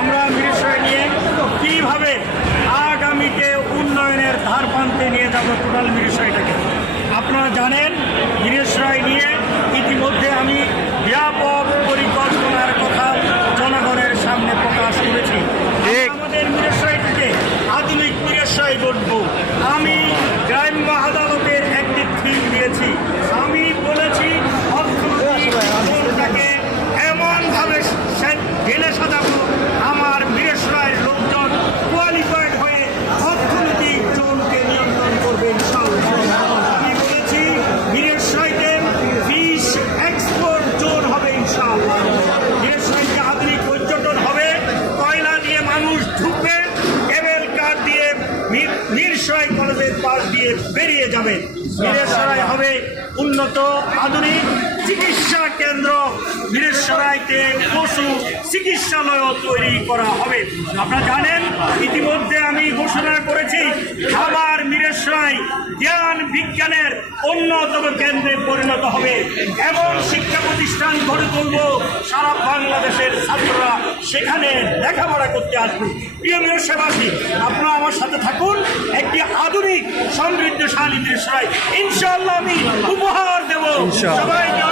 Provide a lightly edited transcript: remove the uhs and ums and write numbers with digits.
আমরা মিরসরাই নিয়ে কীভাবে আগামীতে উন্নয়নের ধার প্রান্তে নিয়ে যাব টোটাল মিরসরাইটাকে। আপনারা জানেন মিরসরাই নিয়ে ইতিমধ্যে আমি ব্যাপক পরিকল্পনার কথা জনগণের সামনে প্রকাশ করেছি। আমাদের মিরসরাইটাকে আধুনিক মিরসরাই গড়ব। আমি গ্রাম্য আদালতের একটি থিম দিয়েছি। আমি বলেছি অর্থনীতিকে এমনভাবে ঢেলে সাজাবো আমার মিরসরাইয়ের লোকজন কোয়ালিফাইড হয়ে অর্থনৈতিক জোনকে নিয়ন্ত্রণ করবে ইনশাআল্লাহ। আমি বলেছি মিরসরাইতে ফিশ এক্সপোর্ট জোন হবে ইনশাআল্লাহ। মিরসরাইতে আধুনিক পর্যটন হবে, কয়লা দিয়ে মানুষ ঢুকবে, কেবল কার দিয়ে মিরসরাই কলেজের পাশ দিয়ে বেরিয়ে যাবে। মিরসরাই হবে উন্নত আধুনিক চিকিৎসা কেন্দ্র। মিরসরাইতে পশু চিকিৎসালয়ও তৈরি করা হবে। আপনারা জানেন ইতিমধ্যে আমি ঘোষণা করেছি আবার মিরসরাই জ্ঞান বিজ্ঞানের অন্যতম কেন্দ্রে পরিণত হবে। এমন শিক্ষা প্রতিষ্ঠান গড়ে তুলব সারা বাংলাদেশের ছাত্ররা সেখানে লেখাপড়া করতে আসবে। প্রিয় মিরসরাইবাসী, আপনারা আমার সাথে থাকুন। একটি আধুনিক সমৃদ্ধশালী মিরসরাই ইনশাআল্লাহ আমি উপহার দেব। সবাইকে